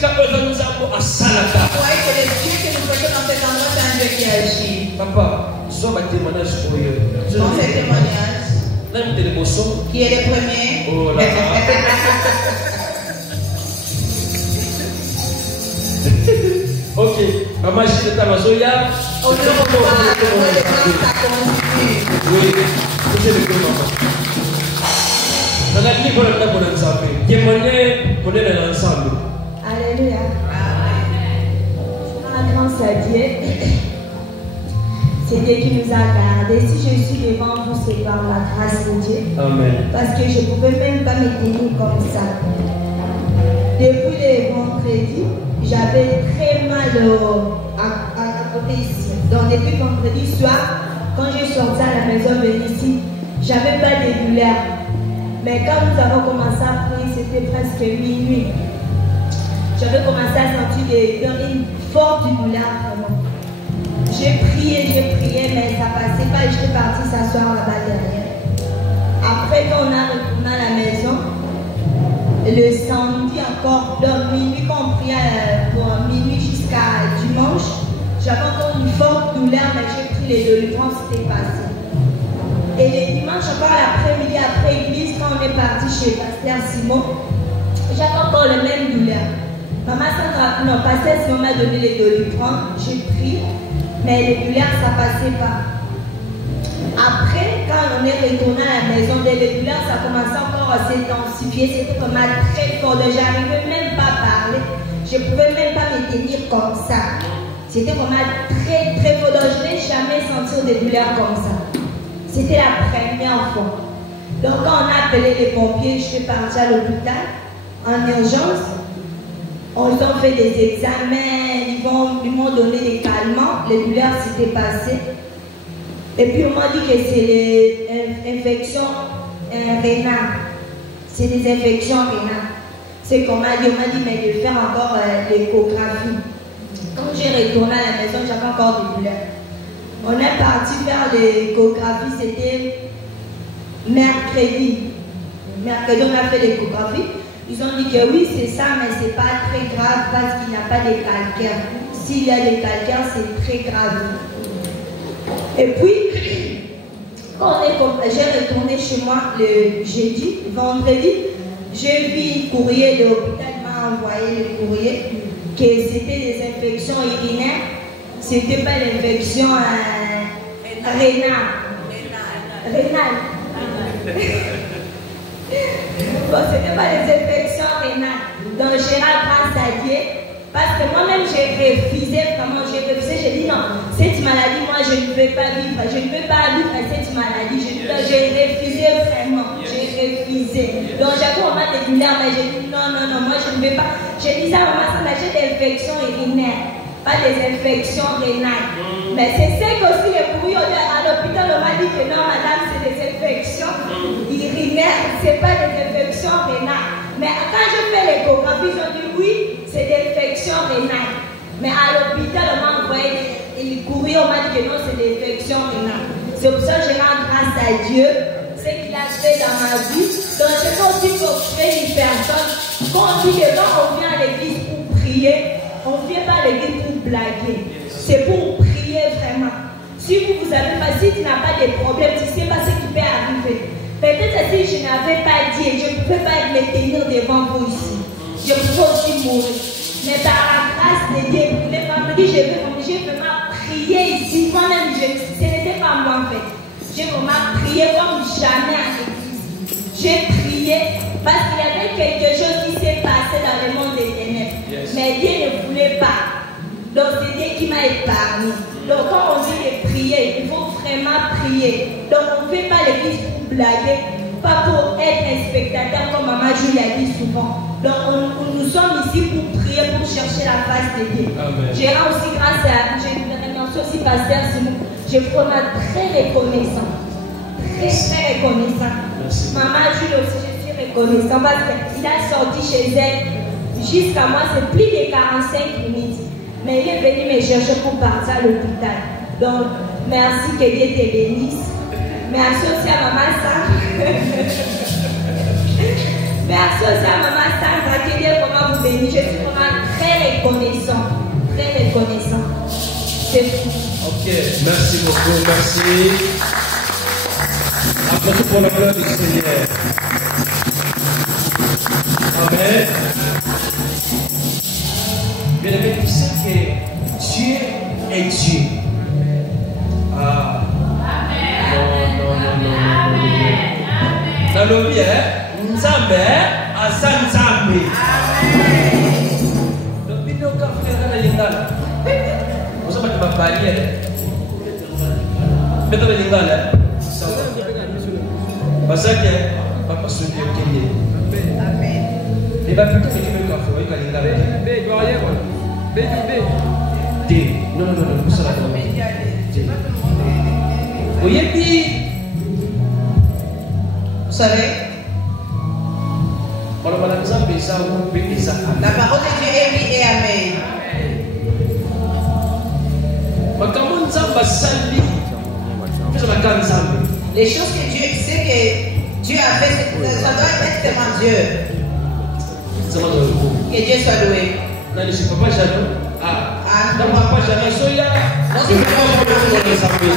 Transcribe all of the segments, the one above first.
que le Dieu que nous prêchons dans cet endroit, c'est un Dieu qui agit. Papa, sois ma témoignage pour eux. Dans ce témoignage, qui est le premier. Oh là là. Ok, maman, je suis dans la Zoya. Au nom de ça continue. Oui, c'est le plus maman. Dans la vie, on a ensemble. Témoigner, on est ensemble. Alléluia. Grâce à Dieu. C'est Dieu qui nous a gardés. Si je suis devant vous, c'est par la grâce de Dieu. Amen. Parce que je ne pouvais même pas me tenir comme ça. Depuis le vendredi, j'avais très mal à côté ici. Donc depuis vendredi soir, quand je suis sortie à la maison venir ici, j'avais pas de douleur. Mais quand nous avons commencé à prier, c'était presque minuit. J'avais commencé à sentir une forte douleur vraiment. J'ai prié, mais ça passait pas et j'étais partie s'asseoir là-bas derrière. Après, quand on a retourné à la maison, le samedi encore, donc minuit, quand on priait pour minuit jusqu'à dimanche, j'avais encore une forte douleur, mais j'ai pris les doliprane, c'était passé. Et les dimanches, encore l'après-midi, après l'église, quand on est parti chez Pasteur Simon, j'avais encore la même douleur. Maman Sandra, non, Pasteur Simon m'a donné les doliprane, j'ai pris, mais les douleurs, ça ne passait pas. Après, quand on est retourné à la maison, les douleurs, ça commençait encore à s'intensifier. C'était vraiment très fort. Je n'arrivais même pas à parler. Je ne pouvais même pas me tenir comme ça. C'était vraiment très, très fort. Donc, je n'ai jamais senti des douleurs comme ça. C'était la première fois. Donc, quand on a appelé les pompiers, je suis partie à l'hôpital en urgence. Ils ont fait des examens, ils m'ont donné des calmants. Les douleurs s'étaient passées. Et puis on m'a dit que c'est les infections rénales. C'est des infections rénales. C'est qu'on m'a dit, mais de faire encore l'échographie. Quand j'ai retourné à la maison, j'avais encore des douleurs. On est parti faire l'échographie, c'était mercredi. Mercredi, on a fait l'échographie. Ils ont dit que oui, c'est ça, mais c'est pas très grave parce qu'il n'y a pas de calcaire. S'il y a des calcaires, c'est très grave. Et puis, quand j'ai retourné chez moi le jeudi, vendredi, j'ai vu un courrier de l'hôpital, m'a envoyé le courrier, que c'était des infections urinaires, c'était pas l'infection rénale. Bon, c'était pas des infections rénales. Donc, j'ai la grâce à Dieu. Parce que moi-même, j'ai refusé, vraiment, j'ai dit non, cette maladie, moi, je ne veux pas vivre. Je ne veux pas vivre cette maladie. J'ai refusé vraiment. J'ai refusé. Donc, j'avais vraiment des douleurs, mais j'ai dit non, moi, je ne veux pas. J'ai dit ça, maman, ça m'a fait des infections urinaires, pas des infections rénales. Mais c'est ce qu'aussi les courriers à l'hôpital, on m'a dit que non, madame, c'est des infections urinaires, c'est pas des infections rénales. Mais quand je fais l'échographie, ils ont dit oui, c'est des infections rénales. Mais à l'hôpital, on m'a envoyé les courriers, on m'a dit que non, c'est des infections rénales. C'est pour ça que je rends grâce à Dieu, ce qu'il a fait dans ma vie. Donc, je veux aussi pour créer une personne. Quand on dit que quand on vient à l'église pour prier, on ne vient pas à l'église pour blaguer. C'est pour prier vraiment. Si vous avez pas, si tu n'as pas de problème, tu ne sais pas ce qui peut arriver. Peut-être si je n'avais pas dit, je ne pouvais pas me tenir devant vous ici. Je pouvais aussi mourir. Mais par la grâce de Dieu, les vendredis, j'ai vraiment prié ici. Moi-même, ce n'était pas moi en fait. J'ai vraiment prié comme jamais à l'église. J'ai prié parce qu'il y avait quelque chose qui s'est passé dans le monde des ténèbres. Yes. Mais Dieu ne voulait pas. Donc c'est Dieu qui m'a épargné. Donc quand on dit de prier, il faut vraiment prier. Donc on ne fait pas l'église pour blaguer, pas pour être un spectateur comme Maman Julie a dit souvent. Donc nous sommes ici pour prier, pour chercher la face de Dieu. J'ai aussi grâce à, je remercie aussi Pasteur Simon. Je suis vraiment très reconnaissant. Très reconnaissant. Merci. Maman Julie aussi, je suis reconnaissant parce qu'il a sorti chez elle. Jusqu'à moi, c'est plus de 45 minutes. Mais il est venu me chercher pour partir à l'hôpital. Donc, merci, que Dieu te bénisse. Merci aussi à Maman Sandra. Merci aussi à Maman Sandra que Dieu pourra vous bénir. Je suis vraiment très reconnaissant. Très reconnaissant. C'est tout. Ok, merci beaucoup, merci. Applaudissez pour la gloire du Seigneur. Amen. Bien aimé, tu sais que Dieu est Dieu. Ah. Non. Nalobi, Nzambe, asa Nzambe. Lobi no ka frère na lingala. Vous avez ma barrière. Mettez le lingala. Parce que papa se dit ok. Amen. Et va plutôt que tu me café, oui, quand lingala. B, gloire. B. D. Non, vous savez pas. Oui, puis vous savez, la parole de Dieu est oui et amen. Les choses que Dieu sait que Dieu a fait, ça doit être tellement Dieu. Que Dieu soit loué. Non, je ne peux pas jamais. Ah, non, papa, jamais. Soya. Non, c'est pas Dieu.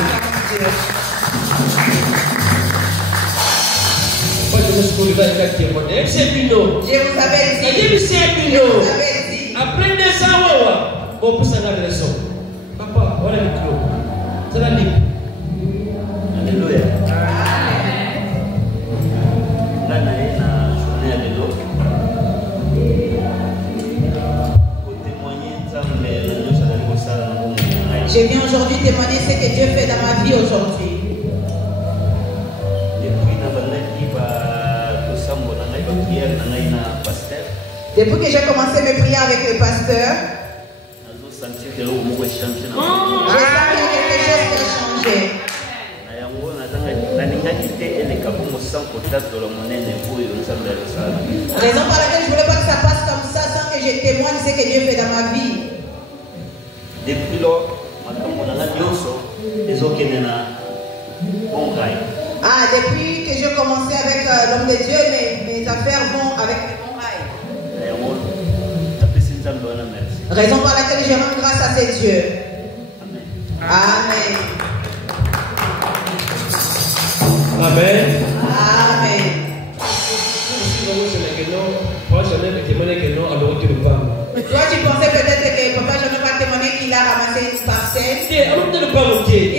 Je vous avais dit. Après des années, on peut s'en aller leçon. Papa, on a le micro. C'est la ligne. Alléluia. Là, on a une journée à l'élo. Pour témoigner, je viens aujourd'hui témoigner ce que Dieu fait dans ma vie aujourd'hui. Depuis que j'ai commencé mes prières avec le pasteur, je sens qu'il y a quelque chose qui a changé. Raison par laquelle je ne voulais pas que ça passe comme ça sans que je témoigne ce que Dieu fait dans ma vie. Depuis lors, depuis que j'ai commencé avec l'homme de Dieu, mes affaires vont avec mon rail. Raison par laquelle je rends grâce à ces dieux. Amen. Amen. Amen. Toi, tu pensais peut-être que papa jamais va témoigner qu'il a ramassé une parcelle. Il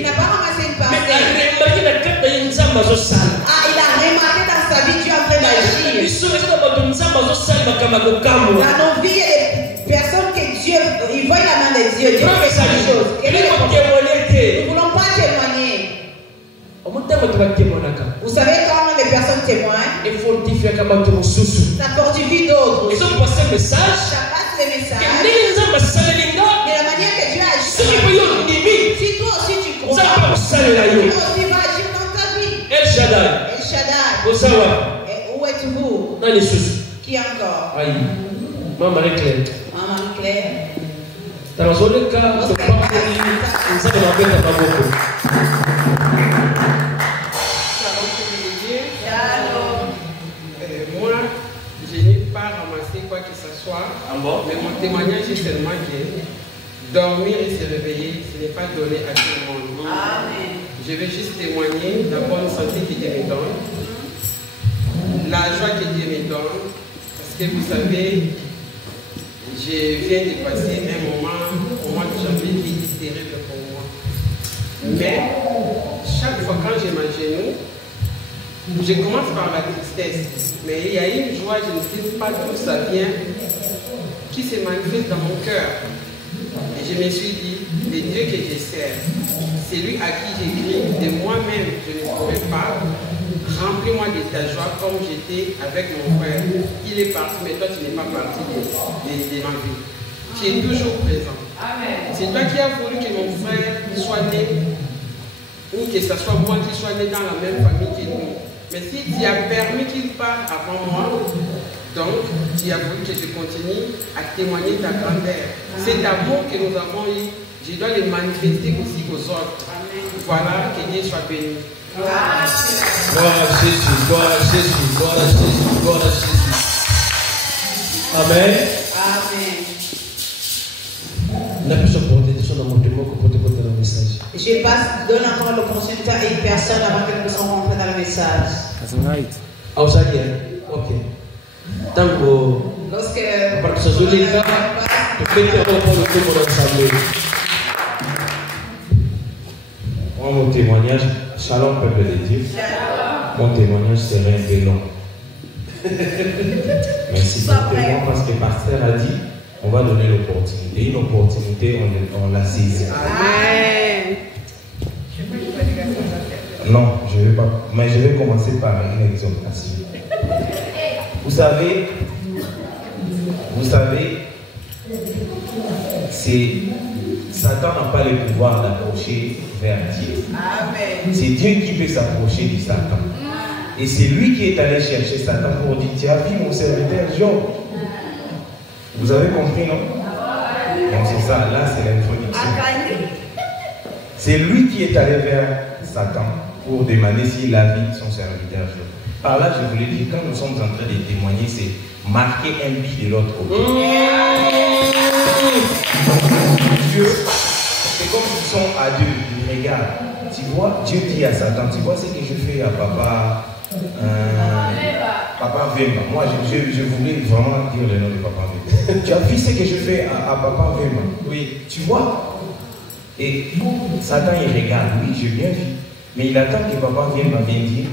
n'a pas ramassé une parcelle. Il a remarqué dans sa vie Dieu en train d'agir. Dans nos vies, il y a des personnes que Dieu, ils voient la main de Dieu. Dieu fait quelque chose. Nous ne voulons pas témoigner. Vous savez comment les personnes témoignent? Ça fortifie d'autres. Ça passe les messages. Mais la manière que Dieu agit. Si toi aussi tu crois, toi aussi va agir dans ta vie. El Shaddai. Où êtes-vous? Qui encore? Maman Claire. Maman Claire. Moi, je n'ai pas ramassé quoi que ce soit, mais mon témoignage est seulement que dormir et se réveiller, ce n'est pas donné à tout le monde. Amen. Je vais juste témoigner la bonne santé que Dieu me donne, la joie que Dieu me donne, parce que vous savez, je viens de passer un moment au mois de janvier qui est terrible pour moi. Mais chaque fois quand j'ai mal genou, je commence par la tristesse, mais il y a une joie, je ne sais pas d'où ça vient, qui se manifeste dans mon cœur. Et je me suis dit, le Dieu que je sers, celui à qui j'écris, de moi-même, je ne pourrais pas, remplis-moi de ta joie comme j'étais avec mon frère. Il est parti, mais toi tu n'es pas parti de ma vie. Tu es toujours présent. C'est toi qui as voulu que mon frère soit né, ou que ce soit moi qui sois né dans la même famille que nous. Mais si tu as permis qu'il parte avant moi, donc tu as voulu que je continue à témoigner ta grandeur. Cet amour que nous avons eu, je dois le manifester aussi aux autres. Voilà, que Dieu soit béni. Gloire à Jésus, gloire à Jésus, gloire à Jésus, gloire à Jésus. Amen. Amen. La personne porte des choses dans mon témoin que porte le message. Je donne encore l'opportunité à une personne avant qu'elle puisse rentrer dans le message. That's right. Ah, vous savez, ok. Tant que Lorsque à part que ça se lit là, tu fais tes propres le tour pour l'ensemble. Moi, mon témoignage, shalom peuple de Dieu. Mon témoignage serait un peu long. Mais c'est simplement parce que le pasteur a dit, on va donner l'opportunité. Une opportunité, on la saisit. Amen. Non, je ne vais pas. Mais je vais commencer par une exhortation. Vous savez, c'est Satan n'a pas le pouvoir d'approcher vers Dieu. Amen. C'est Dieu qui peut s'approcher de Satan. Et c'est lui qui est allé chercher Satan pour dire, tu as vu mon serviteur Job. Vous avez compris, non? Donc c'est ça, là c'est l'introduction. C'est lui qui est allé vers Satan pour demander s'il a vu son serviteur Job. Par là, je voulais dire, quand nous sommes en train de témoigner, c'est marquer un but de l'autre côté. Dieu, c'est comme ils sont à deux, ils regardent. Tu vois, Dieu dit à Satan, tu vois ce que je fais à papa Vemba. Moi, je voulais vraiment dire le nom de papa Vemba. Tu as vu ce que je fais à papa Vemba? Oui, tu vois. Et Satan, il regarde, oui, j'ai bien vu. Mais il attend que papa Vemba vienne dire,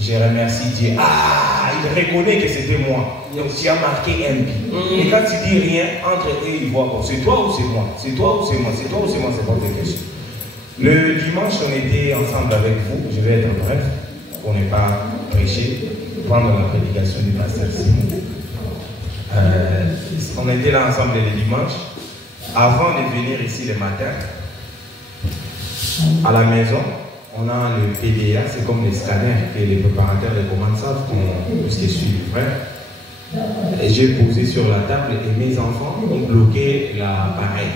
je remercie Dieu. Ah, il reconnaît que c'était moi. Donc tu as marqué un but. Et quand tu dis rien, entre eux, ils voient, oh, c'est toi ou c'est moi? C'est toi ou c'est moi? C'est toi ou c'est moi? C'est pas de question. Le dimanche, on était ensemble avec vous. Je vais être bref pour ne pas prêcher pendant la prédication du pasteur Simon. On était là ensemble le dimanche. Avant de venir ici le matin, à la maison, on a le PDA, c'est comme les scanners que les préparateurs de commandes savent, puisque je suis frère. J'ai posé sur la table et mes enfants ont bloqué l'appareil.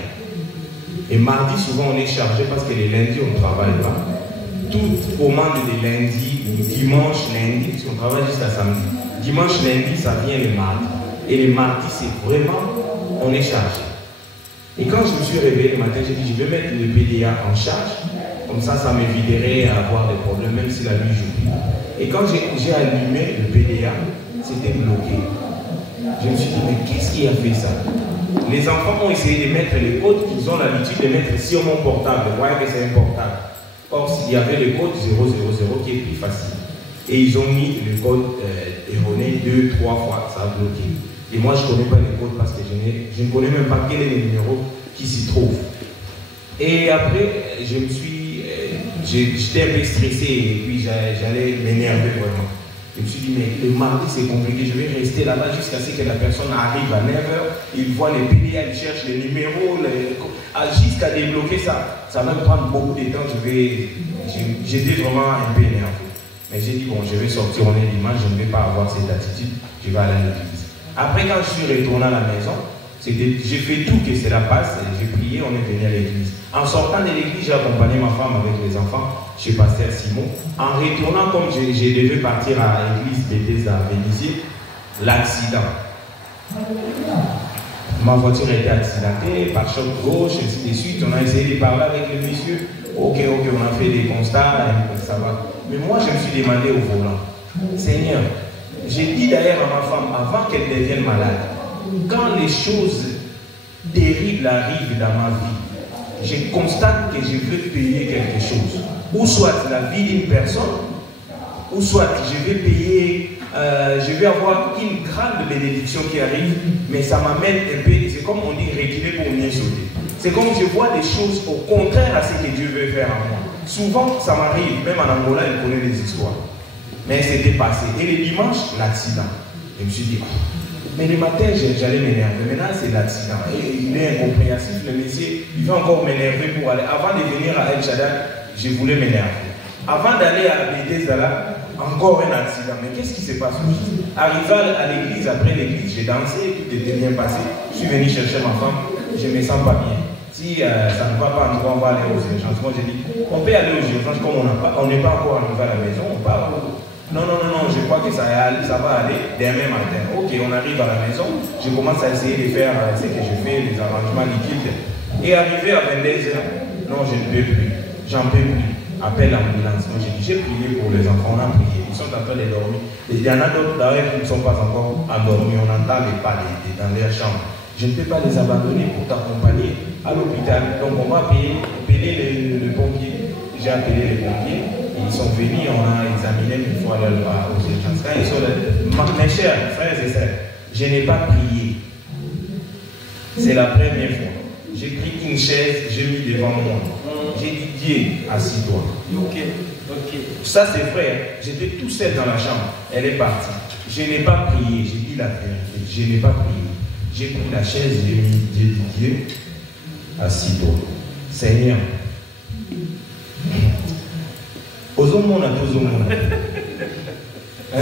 Et mardi, souvent, on est chargé parce que les lundis, on ne travaille pas. Toute commande de lundi, dimanche, lundi, parce qu'on travaille jusqu'à samedi. Dimanche, lundi, ça vient le mardi. Et le mardi, c'est vraiment, on est chargé. Et quand je me suis réveillé le matin, j'ai dit, je vais mettre le PDA en charge. Comme ça, ça m'éviterait à avoir des problèmes, même si la nuit j'oublie. Et quand j'ai allumé le PDA, c'était bloqué. Je me suis dit, mais qu'est-ce qui a fait ça? Les enfants ont essayé de mettre les codes qu'ils ont l'habitude de mettre sur mon portable. Vous voyez que c'est un portable. Or, il y avait le code 000 qui est plus facile. Et ils ont mis le code erroné 2, 3 fois, ça a bloqué. Et moi, je ne connais pas les codes parce que je ne connais même pas quel est le numéro qui s'y trouve. Et après, j'étais un peu stressé et puis j'allais m'énerver vraiment. Je me suis dit, mais le mardi c'est compliqué, je vais rester là-bas jusqu'à ce que la personne arrive à 9h, il voit les PDA, il cherche les numéros, jusqu'à débloquer ça. Ça va me prendre beaucoup de temps, j'étais vraiment un peu énervé. Mais j'ai dit, bon, je vais sortir, on est dimanche, je ne vais pas avoir cette attitude, je vais aller à l'église. Après, quand je suis retourné à la maison, j'ai fait tout que cela passe, j'ai prié, on est venu à l'église. En sortant de l'église, j'ai accompagné ma femme avec les enfants chez Pasteur Simon. En retournant, comme je devais partir à l'église Bethesda à Vénissier, l'accident. Ma voiture a été accidentée, par choc gauche, ainsi de suite. On a essayé de parler avec le monsieur. Ok, on a fait des constats, ça va. Mais moi, je me suis demandé au volant, Seigneur, j'ai dit d'ailleurs à ma femme, avant qu'elle devienne malade, quand les choses terribles arrivent dans ma vie, je constate que je veux payer quelque chose. Ou soit la vie d'une personne, ou soit je vais payer, je vais avoir une grande bénédiction qui arrive, mais ça m'amène un peu, c'est comme on dit, reculer pour mieux sauter. C'est comme je vois des choses au contraire à ce que Dieu veut faire en moi. Souvent, ça m'arrive, même en Angola, il connaît des histoires. Mais c'était passé. Et le dimanche, l'accident. Je me suis dit, mais le matin, j'allais m'énerver. Maintenant, c'est l'accident. Et il est incompréhensif, le monsieur, il veut encore m'énerver pour aller. Avant de venir à El Shaddai, je voulais m'énerver. Avant d'aller à Bethesda, encore un accident. Mais qu'est-ce qui se passe aujourd'hui? Arrivé à l'église, après l'église, j'ai dansé, tout était bien passé. Je suis venu chercher ma femme, je ne me sens pas bien. Si ça ne va pas, on va aller aux urgences. Moi, j'ai dit, on peut aller aux urgences comme on n'est pas encore arrivé à la maison, on part. Non, je crois que ça va aller demain matin. Ok, on arrive à la maison, je commence à essayer de faire ce que je fais, les arrangements liquides. Et arrivé à 22h, non, je ne peux plus, j'en peux plus. Appelle l'ambulance. Donc j'ai prié pour les enfants, on a prié, ils sont en train de dormir. Et il y en a d'autres d'ailleurs qui ne sont pas encore endormis, on entend les pas dans leur chambre. Je ne peux pas les abandonner pour t'accompagner à l'hôpital. Donc on va appeler le pompier. J'ai appelé les pompiers. Ils sont venus, on a examiné une fois aux urgences. Quand ils sont là, mes chers frères et sœurs, je n'ai pas prié. C'est la première fois. J'ai pris une chaise, j'ai mis devant moi. J'ai dit, Dieu, assis-toi. Ok. Ça c'est vrai, j'étais tout seul dans la chambre. Elle est partie. Je n'ai pas prié, j'ai dit la vérité. Je n'ai pas prié. J'ai pris la chaise, j'ai mis Dieu, assis-toi. Seigneur. Ozomona. Hein?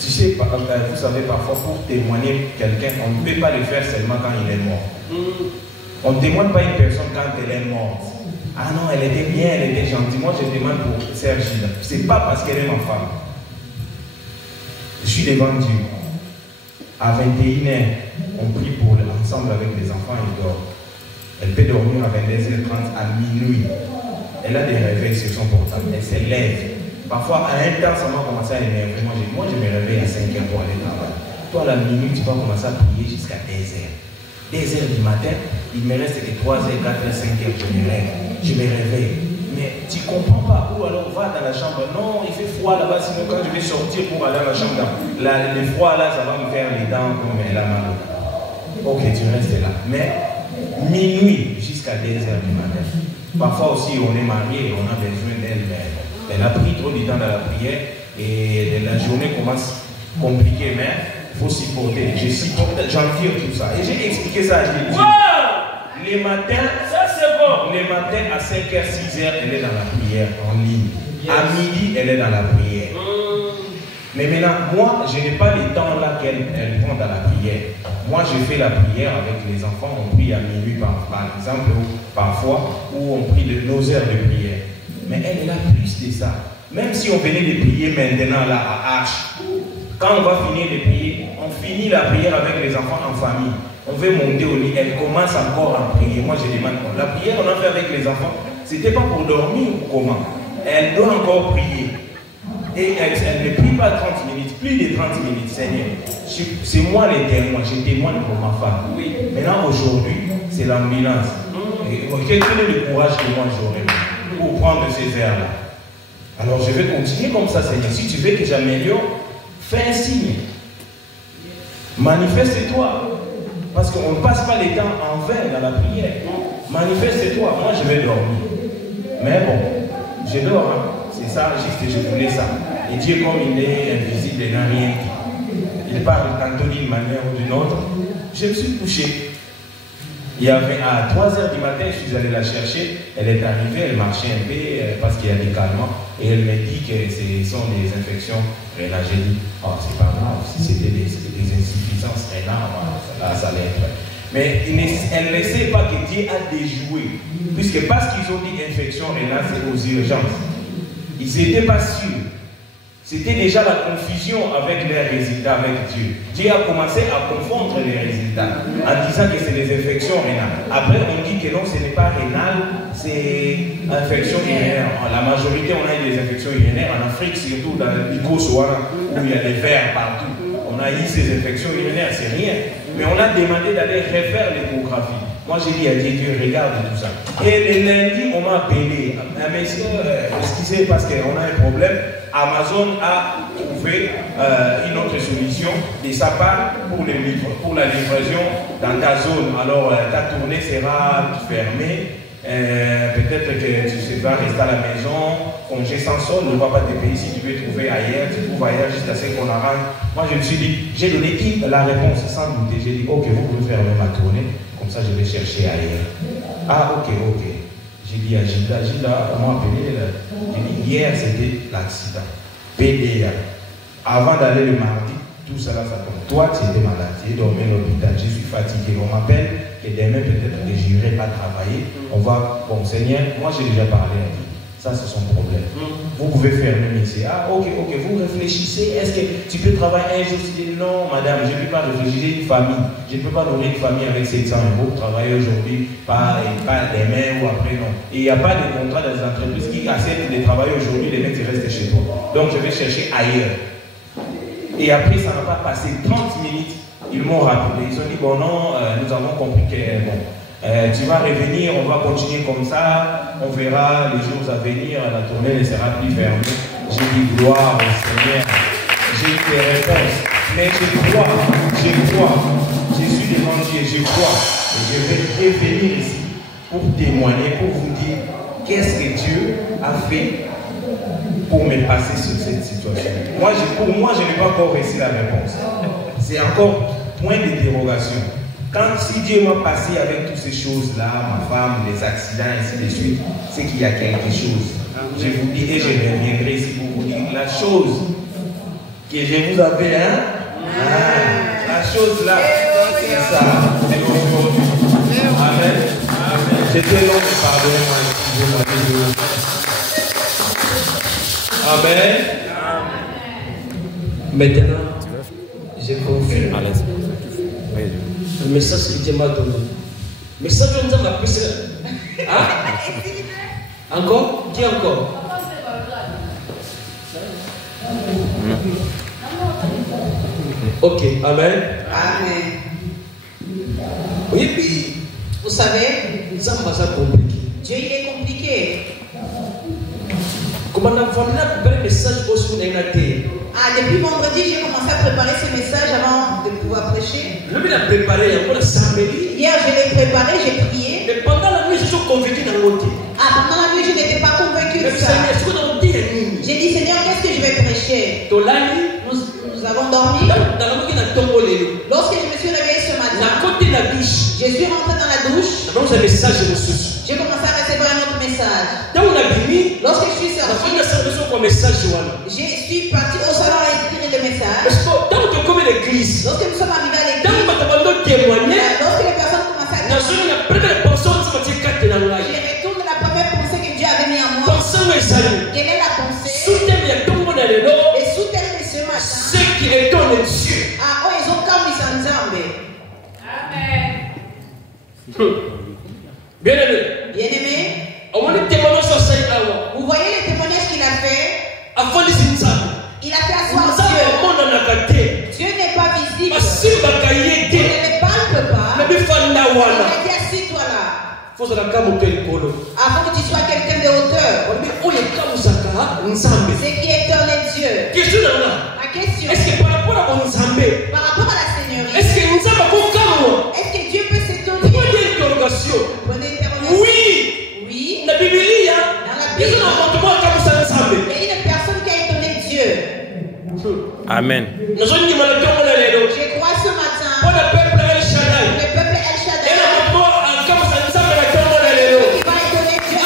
Tu sais, vous savez, parfois pour témoigner quelqu'un, on ne peut pas le faire seulement quand il est mort. On ne témoigne pas une personne quand elle est morte. Ah non, elle était bien, elle était gentille. Moi, je témoigne pour Sergine. Ce n'est pas parce qu'elle est ma femme. Je suis devant Dieu. À 21h, on prie pour ensemble avec les enfants, ils dorment. Elle peut dormir à 22h30 à minuit. Elle a des réveils sur son portable. Elle se lève. Parfois, à un temps, ça m'a commencé à énerver. Moi, je me réveille à 5h pour aller travailler. Toi, à la minuit, tu vas commencer à prier jusqu'à 2h. 2h du matin, il me reste que 3h, 4h, 5h, je me réveille. Mais tu ne comprends pas. Ou alors, va dans la chambre. Non, il fait froid là-bas. Sinon, quand je vais sortir pour aller dans la chambre, le froid là, ça va me faire les dents comme elle a mal. Ok, tu restes là. Mais minuit jusqu'à 2h du matin. Parfois aussi, on est marié, on a besoin d'elle, mais elle a pris trop de temps dans la prière et la journée commence compliquée, mais il faut supporter. Je supporte, j'en tire tout ça. Et j'ai expliqué ça à Jésus. Wow! Les matins, ça c'est bon. Les matins à 5h, 6h, elle est dans la prière en ligne. Yes. À midi, elle est dans la prière. Mais maintenant, moi, je n'ai pas le temps là qu'elle prend dans la prière. Moi, je fais la prière avec les enfants, on prie à minuit par exemple, parfois, où on prie nos heures de prière. Mais elle a plus de ça. Même si on venait de prier maintenant là à H, quand on va finir de prier, on finit la prière avec les enfants en famille. On veut monter au lit, elle commence encore à prier. Moi, je demande, la prière on a fait avec les enfants, c'était pas pour dormir ou comment? Elle doit encore prier. Et elle ne prie pas 30 minutes, plus de 30 minutes, Seigneur. C'est moi les témoins, je témoigne pour ma femme. Oui. Maintenant, aujourd'hui, c'est l'ambulance. Quel est le courage que moi j'aurai pour prendre ces airs-là? Alors, je vais continuer comme ça, Seigneur. Si tu veux que j'améliore, fais un signe. Manifeste-toi. Parce qu'on ne passe pas les temps en vain dans la prière. Manifeste-toi. Moi, je vais dormir. Mais bon, je dors. Hein. C'est ça, juste que je voulais ça. Et Dieu, comme il est invisible, il n'a rien dit. Il parle tantôt d'une manière ou d'une autre. Je me suis couché. Il y avait à 3h du matin, je suis allé la chercher. Elle est arrivée, elle marchait un peu parce qu'il y a des calmants. Et elle m'a dit que ce sont des infections rénales. J'ai dit, oh, c'est pas grave. Si c'était des insuffisances rénales, ça allait être. Mais elle ne sait pas que Dieu a déjoué. Puisque parce qu'ils ont dit infection rénale, c'est aux urgences. Ils n'étaient pas sûrs. C'était déjà la confusion avec les résultats, avec Dieu. Dieu a commencé à confondre les résultats en disant que c'est des infections rénales. Après, on dit que non, ce n'est pas rénal, c'est infection urinaire. La majorité, on a eu des infections urinaires. En Afrique, surtout dans le Bikoswana, où il y a des vers partout. On a eu ces infections urinaires, c'est rien. Mais on a demandé d'aller refaire l'échographie. Moi, j'ai dit à Dieu, regarde tout ça. Et le lundi, on m'a appelé. Monsieur, excusez, parce qu'on a un problème. Amazon a trouvé une autre solution de sa part pour la livraison dans ta zone. Alors, ta tournée sera fermée. Peut-être que tu vas rester à la maison, congé sans solde, ne va pas te payer. Si tu veux trouver ailleurs, tu trouves ailleurs juste à ce qu'on arrange. Moi, je me suis dit, j'ai donné la réponse sans douter. J'ai dit, ok, vous pouvez faire ma tournée. Comme ça, je vais chercher ailleurs. Ah, ok. J'ai dit à Gilda, on m'a appelé. J'ai dit, hier, c'était l'accident. PDA. Avant d'aller le mardi, tout ça là, ça tombe. Toi, tu étais malade, tu es dormi à l'hôpital, je suis fatigué. On m'appelle que demain, peut-être que je n'irai pas travailler. On va, bon, Seigneur, moi, j'ai déjà parlé à Dieu. Ça, c'est son problème. Vous pouvez faire même ici. Ah, ok, vous réfléchissez. Est-ce que tu peux travailler un jour? Non, madame, je ne peux pas réfléchir. J'ai une famille. Je ne peux pas nourrir une famille avec 700 €. Travailler aujourd'hui, pas demain ou après, non. Et il n'y a pas de contrat dans les entreprises qui acceptent de travailler aujourd'hui, les mecs, ils restent chez toi. Donc, je vais chercher ailleurs. Et après, ça n'a pas passé 30 minutes. Ils m'ont rappelé. Ils ont dit, bon, non, nous avons compris que, bon, tu vas revenir, on va continuer comme ça, on verra les jours à venir, la tournée ne sera plus fermée. J'ai dit gloire au Seigneur, j'ai eu des réponses, mais je crois, je suis devant Dieu, je crois, et je vais revenir ici pour témoigner, pour vous dire qu'est-ce que Dieu a fait pour me passer sur cette situation. Pour moi, je n'ai pas encore reçu la réponse. C'est encore point d'interrogation. Si Dieu m'a passé avec toutes ces choses-là, ma femme, les accidents, ainsi de suite, c'est qu'il y a quelque chose. Je vous dis et je reviendrai ici pour vous dire la chose que je vous avais, la chose là, c'est ça. C'est aujourd'hui. Amen. C'était long, pardonnez-moi, excusez-moi. Amen. Maintenant, je confirme. Le message que Dieu m'a donné. Le message que Dieu m'a poussé. Encore? Dis encore. Ok, amen. Amen. Oui, puis, vous savez, ça m'a compliqué. Dieu il est compliqué. Comment on a préparé le message pour ce qu'on a été? Depuis vendredi, j'ai commencé à préparer ce message avant de pouvoir prêcher. Hier, je l'ai préparé, j'ai prié. Mais pendant la nuit, je suis convaincu dans l'autre. Pendant la nuit, je n'étais pas convaincu de ça. J'ai dit, Seigneur, qu'est-ce que je vais prêcher? Nous avons dormi. Lorsque je me suis réveillé ce matin, je suis rentré dans la douche. J'ai commencé à recevoir un autre message. Lorsque je suis sorti, je suis parti au salon à écrire le message. Lorsque nous sommes arrivés à l'église, lorsque les personnes commencent à dire, je retourne la première pensée que Dieu avait mis en moi. Quelle est la pensée? Les sous-thèmes de ce matin. Ce qui étonne Dieu. Ils ont comme ils s'en Amen. Bien-aimé, vous voyez les témoignages qu'il a fait? Il a fait asseoir Dieu. Dieu n'est pas visible. On ne le palpe pas. Il a dit assis-toi là. Avant que tu sois quelqu'un de hauteur. C'est qui étonne Dieu. Ma question. Est-ce que par rapport à la Seigneurie, est-ce que Dieu peut s'étonner? Oui. La Bible, dans la Bible, il y a une personne qui a étonné Dieu. Amen. Je crois ce matin, le peuple El Shaddai, qui va étonner Dieu.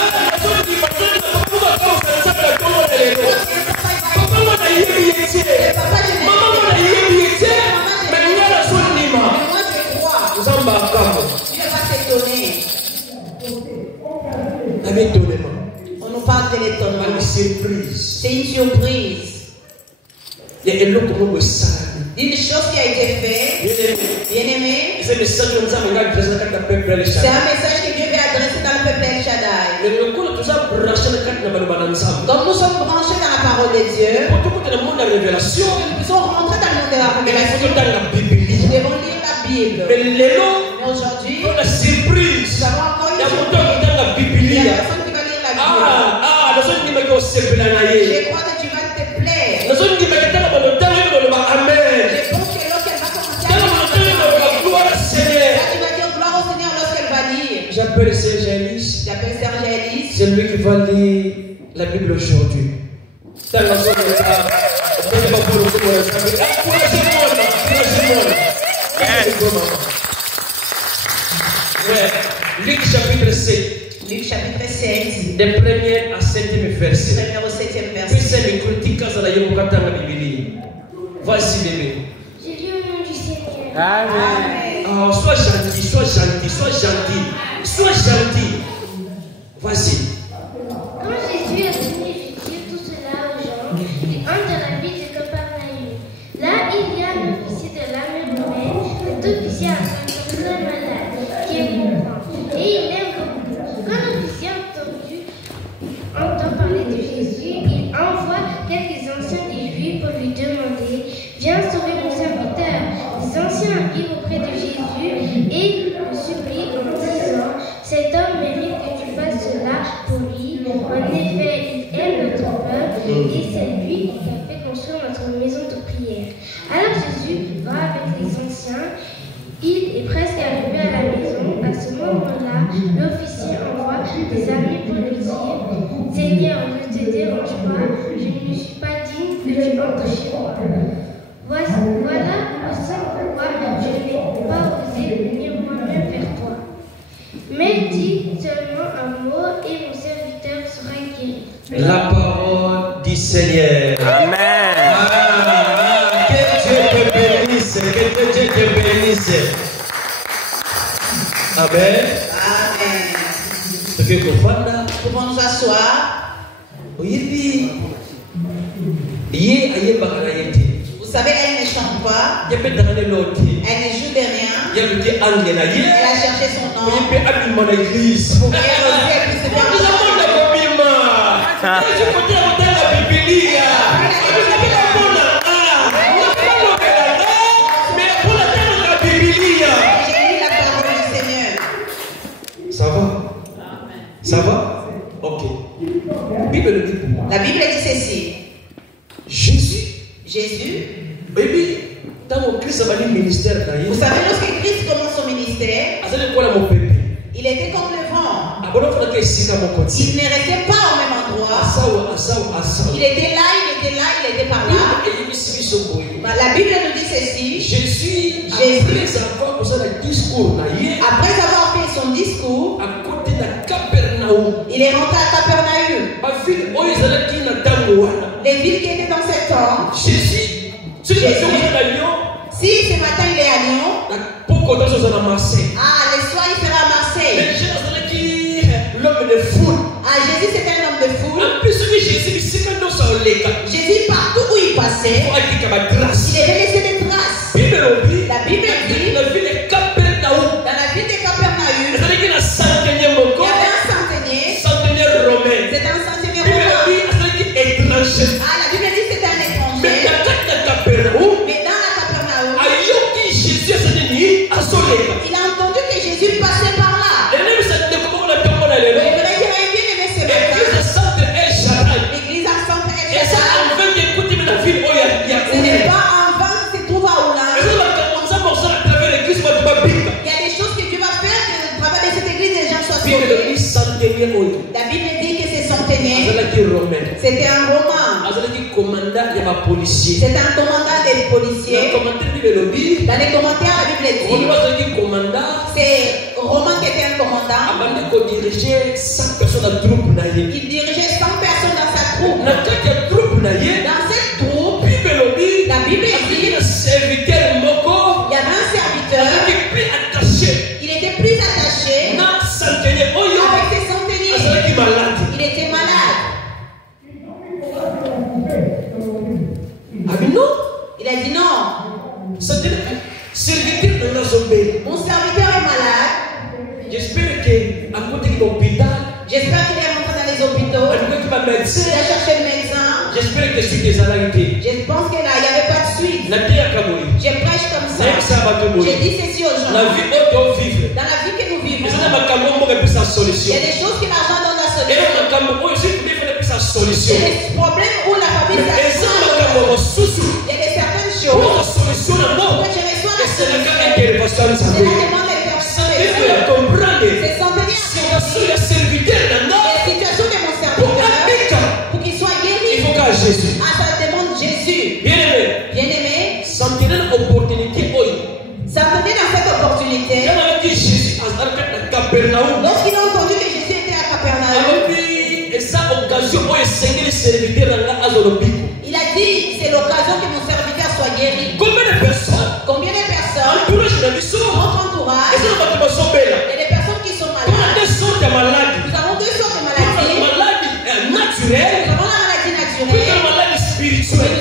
On nous parle de l'étonnement. C'est une surprise. Il y a Une chose qui a été faite, bien-aimé, c'est un message que Dieu veut adresser dans le peuple El Shaddai. Donc nous sommes branchés dans la parole de Dieu. Nous puissions rentrer dans le monde de la révélation. Nous devons lire la Bible. Mais aujourd'hui, nous avons encore une surprise. Il y a personne qui va lire la Bible. Je crois que tu vas te plaire. Je pense que lorsqu'elle va commencer à dire gloire au Seigneur, tu vas dire gloire au Seigneur lorsqu'elle va lire. J'appelle Serge Ellis. C'est lui qui va lire la Bible aujourd'hui. Luc chapitre 7. Luc chapitre 7. Des 1er à 7e verset. Premier au 7e verset. Vas-y bébé. J'ai dit au nom du Seigneur. Amen. Oh, sois gentil, sois gentil, sois gentil. Sois gentil. Vas-y. Quand Jésus est Jésus va avec les anciens. Il est presque arrivé à la maison. À ce moment-là, l'officier envoie des amis pour lui dire: Seigneur, ne te dérange pas, je ne suis pas digne que tu entres chez moi. Voilà le seul pourquoi je n'ai pas osé venir moi-même vers toi. Mais dis seulement un mot et mon serviteur sera guéri. La parole du Seigneur. Amen. Que Dieu te bénisse. Que Dieu te bénisse. Amen. Amen. Pouvons nous asseoir? Vous savez, elle ne chante pas. Elle ne joue de rien. Elle a cherché son nom. Pour qu'elle aussi puisse Ça va? Ça va? Ok. La Bible dit ceci. Jésus. Baby, vous savez, lorsque Christ commence son ministère, il était comme le vent. Il ne restait pas au même endroit. Il était là, il était par là. La Bible nous dit ceci. Jésus, après avoir fait son discours, il est rentré à Capernaum. Les villes qui étaient dans ce temps. Si ce matin il est à Lyon, le soir il sera à Marseille. Jésus c'était un homme de foule. Jésus partout où il passait, il devait laisser des traces. La Bible dit, dans la ville de Capernaum, il y avait un centenier romain. C'était un centenier romain. La Bible dit c'était un étranger. Mais dans la Capernaum, il a entendu que Jésus passait par là. Il aurait bien aimé ce matin. L'église à Sainte-Étienne. Ce n'est pas en vain que se trouve à Oula. Il y a des choses que Dieu va faire que au travers de cette église les gens soient sauvés. La Bible dit que c'est centenier. C'était un Romain. C'était un commandant des policiers. Dans les commentaires, la Bible dit c'est Romain qui était un commandant. Il dirigeait 100 personnes dans sa troupe. Dans cette troupe, la Bible dit il y avait un serviteur. Il était plus attaché avec ses centeniers. Il était malade. Il a dit non. Mon serviteur est malade. J'espère qu'il est rentré dans les hôpitaux. Il a cherché le médecin. Je pense que là, il n'y avait pas de suite. Je prêche comme ça. J'ai dit ceci aux gens. Dans la vie que nous vivons, il y a des choses que l'argent donne la solution. Il y a des problèmes où la famille s'associe. Il y a des certaines choses. Pourquoi je reçois la solution? C'est la demande des personnes. C'est centenaire. Les situations de mon serviteur, pour qu'il soit guéri, Jésus. ça demande Jésus. Bien-aimé, s'entendre l'opportunité. Ça tenait dans cette opportunité. Lorsqu'il a entendu que Jésus était à Capernaum, il a dit c'est l'occasion que mon serviteur soit guéri. Combien de personnes dans notre entourage, il y a des personnes qui sont malades. Nous avons deux sortes de maladies. Nous avons la maladie naturelle. Nous avons la maladie spirituelle.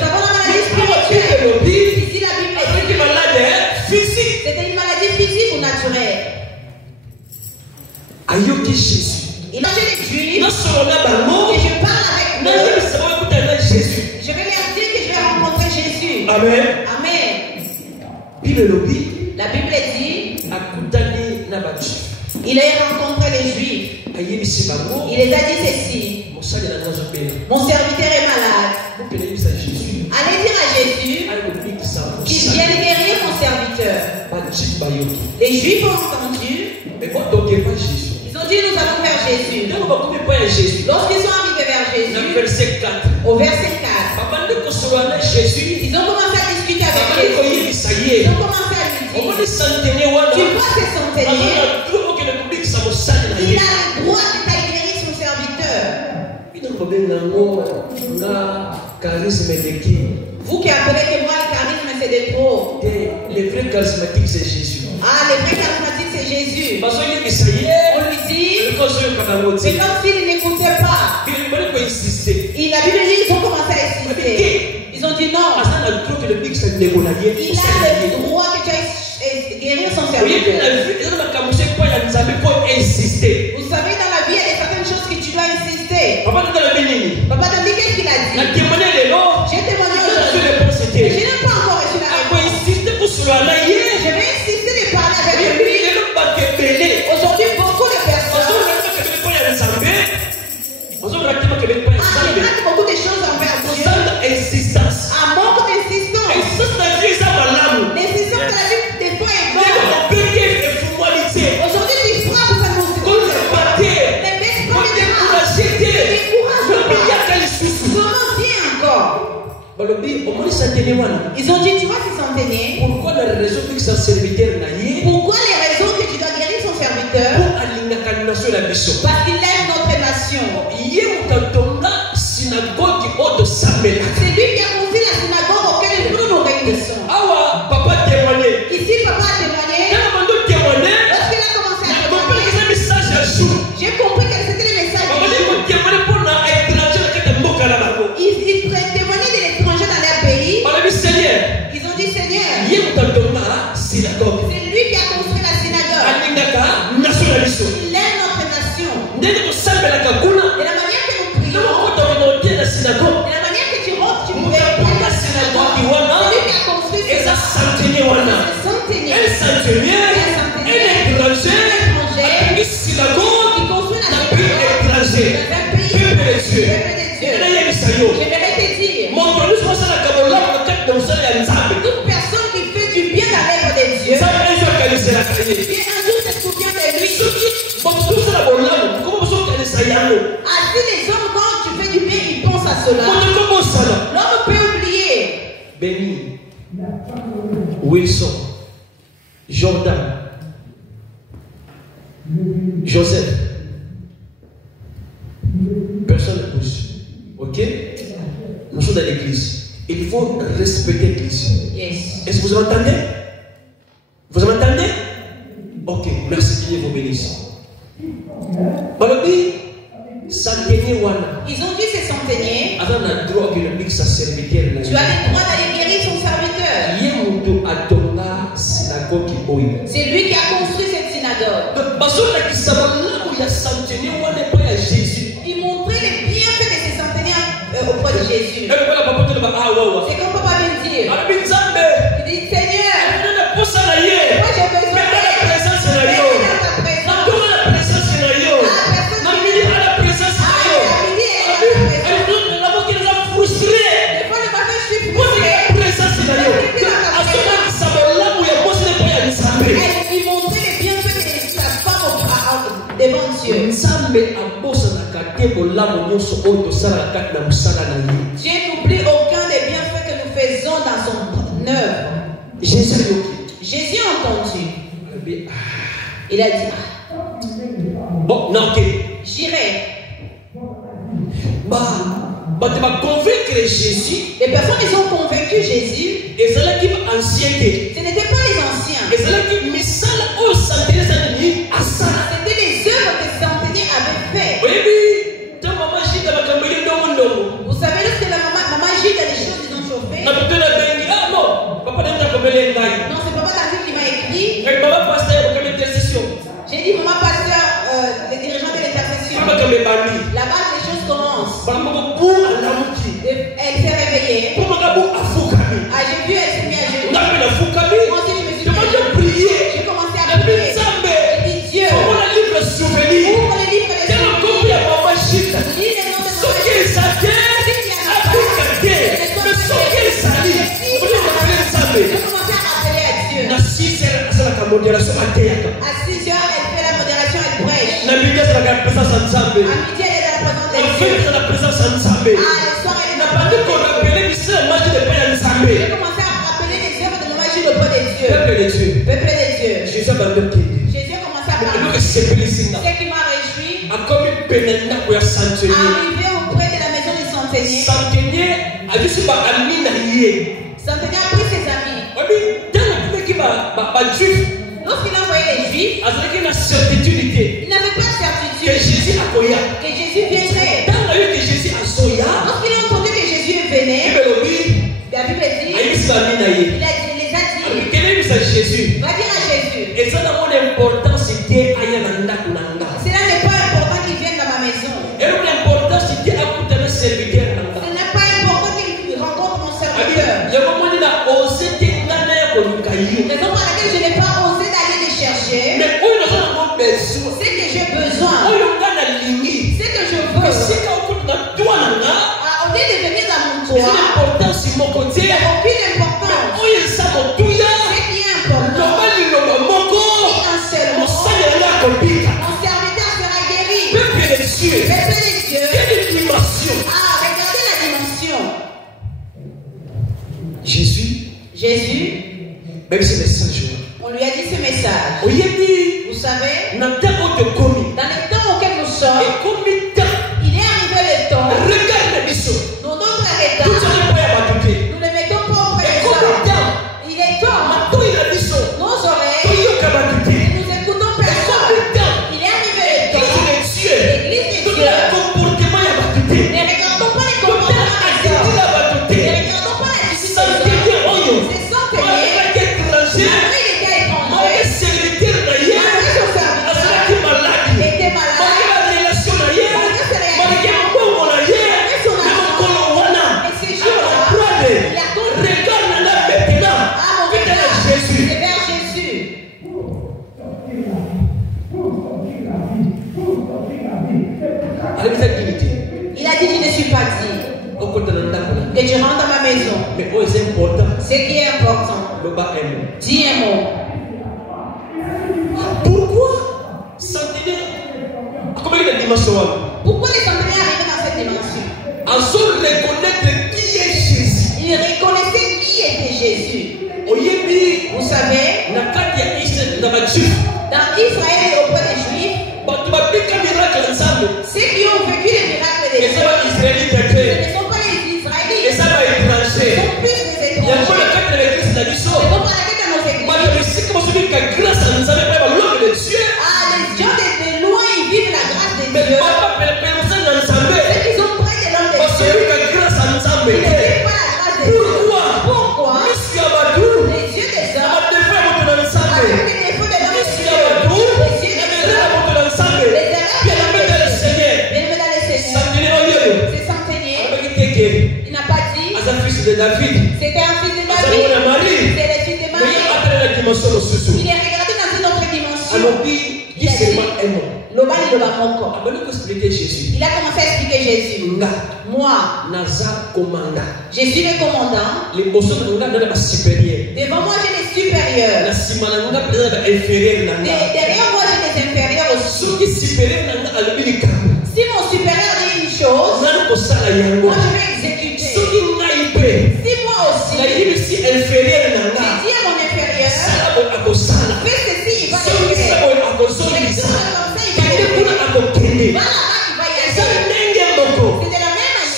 Ici la Bible dit c'était une maladie physique ou naturelle. Il a dit les Juifs que je parle avec eux. Je vais leur dire que je vais rencontrer Jésus. Amen. La Bible dit il a rencontré les Juifs. Il les a dit ceci. Mon serviteur est malade. Allez dire à Jésus qu'il vienne Les Juifs ont entendu. Mais moi, donc, il n'y a pas Jésus. Ils ont dit nous allons vers Jésus. Jésus. Lorsqu'ils sont arrivés vers Jésus, Verset 4. au verset 4, ils ont commencé à discuter avec Jésus. Ils ont commencé à lui dire, tu vois ces centenaires, il a le droit de guérir son serviteur. Vous qui appelez que moi le charisme c'est de trop. Les vrais charismatiques c'est Jésus. Ah, les vrais charismatiques c'est Jésus. On lui dit, c'est comme s'il n'écoutait pas. La Bible dit ils ont commencé à insister. Ils ont dit non. Il a le droit que tu ailles guérir son serviteur. Vous savez, dans la vie, il y a certaines choses que tu dois insister. Papa t'a dit qu'est-ce qu'il a dit? J'ai témoigné aujourd'hui. Mais je n'ai pas encore reçu la réponse. Je vais insister de parler avec lui. Aujourd'hui, beaucoup de personnes ratent beaucoup de choses envers Dieu. À manque d'insistance. L'insistance de la vie, des fois, est bonne. Aujourd'hui, tu frappes ça nous. Les bêtes prennent des mains. Comment viens encore? Ils ont dit, tu vois ces centenaires. Pourquoi les raisons que son serviteur n'a rien? Pourquoi les raisons que tu dois guérir son serviteur? Parce qu'il aime notre nation. C'est lui qui a construit la synagogue auquel nous nous réunissons. Ici, papa a témoigné. Lorsqu'il a commencé à témoigner, j'ai compris que c'était le message. Il témoignait de l'étranger dans leur pays. Ils ont dit, Seigneur, c'est lui qui a construit la synagogue. Il aime notre nation. De la manière que nous prions, de la manière que tu rentres, tu peux prendre la synagogue. C'est lui qui a construit ça. J'aimerais te dire, toute personne qui fait du bien à l'œuvre de Dieu, Dieu un jour se souvient de lui. Ainsi les hommes, quand tu fais du bien, ils pensent à cela. L'homme peut oublier. Béni, Wilson, Jordan, Joseph. Personne ne bouge. Ok? Nous sommes dans l'église. Il faut respecter l'église. Yes. Est-ce que vous m'entendez? Vous m'entendez? Ok, merci, Dieu vous bénisse. Ils ont dit ces centeniers, tu as le droit d'aller guérir son serviteur. C'est lui qui a construit cette synagogue. Il montrait les bienfaits de ces centenaires auprès de Jésus. C'est comme papa vient de dire. Il dit, Seigneur, moi j'ai besoin de ta présence. Il montrait les bienfaits de sa femme devant Dieu. Dieu n'oublie aucun des bienfaits que nous faisons dans son œuvre. Jésus a entendu. Il a dit, bon, non, ok. J'irai. Convaincre Jésus. Les personnes qui ont convaincu Jésus, et c'est là qui va ancienneté. Ce n'était pas les anciens. Et c'est là qui mais ça là au centenaire ça dit à ça. C'était les œuvres que centenaire avait fait. Oui, ta maman Gita va cambier ndongo. Vous savez lorsque la maman Gita des choses ils ont chauffé. Ah non, papa n'a pas cambié ngai. Non, c'est papa David qui m'a écrit. Et maman pasteur pour cambier intercession. J'ai dit maman pasteur les dirigeants de l'intercession. Là-bas les choses commencent. Elle s'est réveillée. Ah, j'ai vu, elle s'est mise à genoux. Moi aussi, je me suis prié. J'ai commencé à prier. J'ai dit Dieu, ouvre le livre des souvenirs. Lis le nom de J'ai commencé à appeler à Dieu. modération à terre. À 6 heures, elle fait la modération, elle prêche. À midi, elle est dans la présence de Dieu. À midi, elle est dans la présence de Dieu. Dans la présence de Dieu. Ah, le soir, elle est dans la présence de Dieu. On appelait Michel, manger de pain à Dieu. J'ai commencé à rappeler les œuvres de manger le pain de Dieu. Peuple de Dieu. Peuple de Dieu. Jésus a commencé à parler. Ce qui m'a réjoui. Arrivé auprès de la maison du centenier. Centenier a pris ses amis. Lorsqu'il a envoyé les Juifs, il n'avait pas de certitude que Jésus viendrait. Lorsqu'il a entendu que Jésus venait, la Bible dit, il les a dit, va dire à Jésus. Cela n'est pas important qu'il vienne dans ma maison. Ce n'est pas important qu'il rencontre mon serviteur. Raison pour laquelle je n'ai pas osé d'aller les chercher. C'est que j'ai besoin. C'est que je veux. On est devenu dans mon toit. Il n'y a aucune importance. Ce qui est important, c'est un seul mot. Mon serviteur sera guéri. Peuple de Dieu. Ah, regardez la dimension. Jésus. Même ce message. On lui a dit ce message. Vous savez, dans les temps auxquels nous sommes, il est arrivé le temps. Nous notre regard, nous ne mettons pas auprès de ça. Il est temps. Nos oreilles, nous écoutons personne. Il est arrivé le temps. L'église de Dieu. Ne regardons pas les comportements des hommes. Ne regardons pas la discipline des hommes. C'est centenier. Il a dit, je ne suis pas dit que tu rentres dans ma maison. Ce qui est important, dis un mot. Pourquoi les centenaires arrivent dans cette dimension? Ils reconnaissaient qui était Jésus. Vous savez, dans Israël et auprès des Juifs, ceux qui ont vécu les miracles des Dieu, ce ne sont pas les Israélites, ce sont plus des étrangers. C'est pourquoi dans nos églises, les gens de loin, ils vivent la grâce de Dieu. Ceux qui sont près de l'homme de Dieu, ils ne vivent pas la grâce de Dieu. Pourquoi? Les yeux des hommes, avec les défauts de l'homme de Dieu, les yeux des hommes, les erreurs de l'homme de Dieu. C'est centenier. Il n'a pas dit. C'était un fils de David. C'est le fils de Marie. Il est regardé dans une autre dimension. Il a dit, il a commencé à expliquer Jésus. Moi, je suis le commandant. Devant moi, j'ai les supérieurs. Derrière moi, j'ai les inférieurs aussi. Si mon supérieur dit une chose, moi je vais exécuter. Si moi aussi, je dis à mon inférieur, fais ceci, il va le faire. Voilà, il va y aller. C'est de la même manière.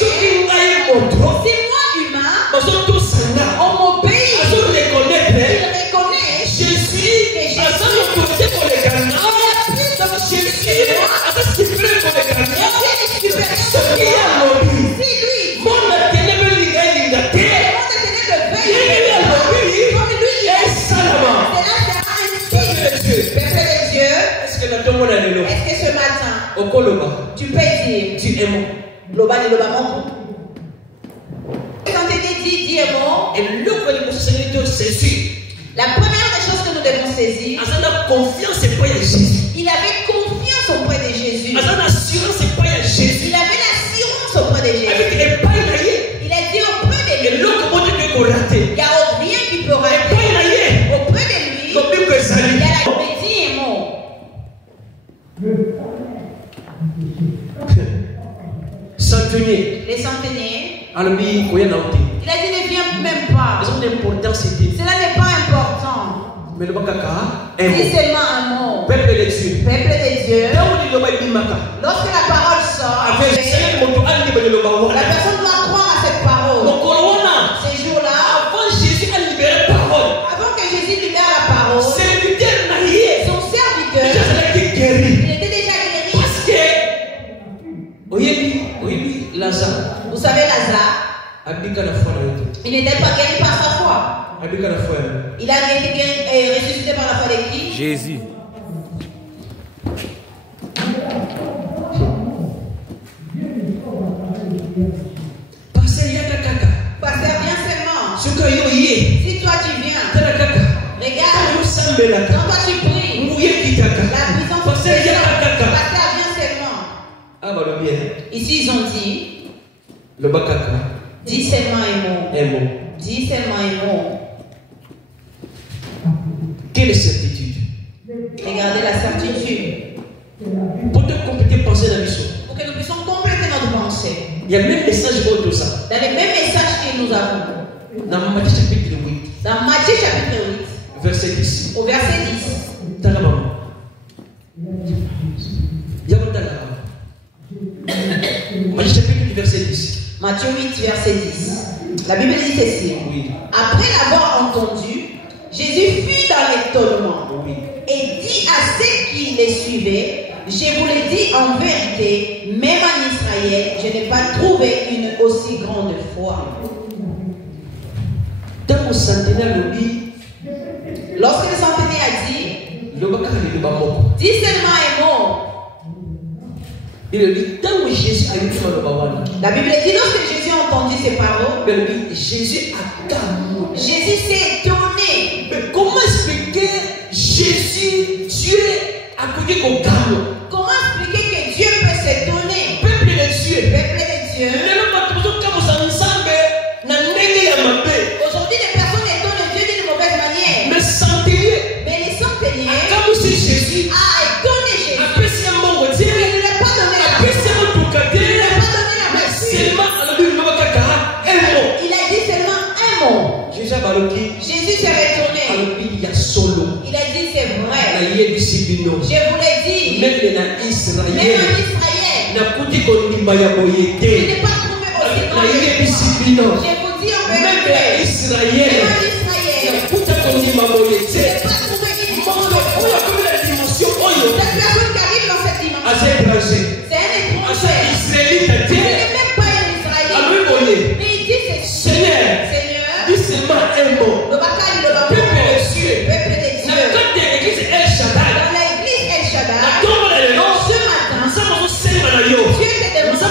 Si moi, humain, on m'obéit, il reconnaît Jésus et est-ce que ce matin, tu peux dire, tu es mon Loba ni Loba mon. Quand tu dis un mot, la première des choses que nous devons saisir, il avait confiance auprès de Jésus. Il avait l'assurance auprès de Jésus. Il a dit auprès de lui, il n'y a rien qui peut rater. Auprès de lui, il y a la Il a dit ne viens même pas. Cela n'est pas important. Mais le C'est seulement un mot. Peuple de Dieu. Peuple de Dieu. Lorsque la parole sort, la personne doit croire à cette parole. Ces jours-là, avant que Jésus libère la parole, son serviteur, il était déjà guéri. Vous savez, Lazare, il n'était pas guéri par sa foi. Il a été ressuscité par la foi de qui? Jésus. Pasteur, viens seulement. Si toi tu viens, regarde, quand toi tu pries, la puissance de Dieu. Pasteur, viens seulement. Ici, ils ont dit, dis seulement un mot. Dis seulement un mot. Quelle certitude? Regardez la certitude. Pour te compléter penser dans l'histoire. Pour que nous puissions compléter notre pensée. Il y a même message autre ça. Dans les mêmes messages que nous avons. Dans Matthieu chapitre 8. Dans Matthieu chapitre 8. Verset 10. Au verset 10. Matthieu chapitre 8 verset 10. Matthieu 8 verset 10. La Bible dit ceci. Oui. Après l'avoir entendu, Jésus fut dans l'étonnement. Oui. Et dit à ceux qui les suivaient, je vous le dis en vérité, même en Israël, je n'ai pas trouvé une aussi grande foi. Dans mon centenaire, Lorsque le centenaire a dit, dis seulement un mot. Il dit, tant que Jésus a eu le La Bible dit, lorsque Jésus a entendu ces paroles, Jésus a calmé. Jésus s'est étonné. Mais comment expliquer Jésus, Dieu a connu qu'on calme? Comment expliquer que Dieu peut s'étonner? Peuple de Dieu. Peuple de Dieu. Aujourd'hui, les personnes étonnent Dieu d'une mauvaise manière. Mais les centeniers Jésus a étonné Jésus. Il ne lui a pas donné la Il a dit seulement un mot. Jésus s'est retourné. Il a dit c'est vrai. Je vous l'ai dit. Même en Israël. Je n'ai pas trouvé aussi grand. Je vous dis en vérité. Même en Israël. Je n'ai pas trouvé une dimension. Cette personne qui arrive dans cette dimension, c'est un étranger. Il n'est même pas un Israélien. Mais il dit c'est Seigneur. Dis seulement un mot. Le bacall, le bambou. Peuple de Dieu. Peuple de Dieu. Dans l'église El Shaddai. Ce matin, Dieu te demande.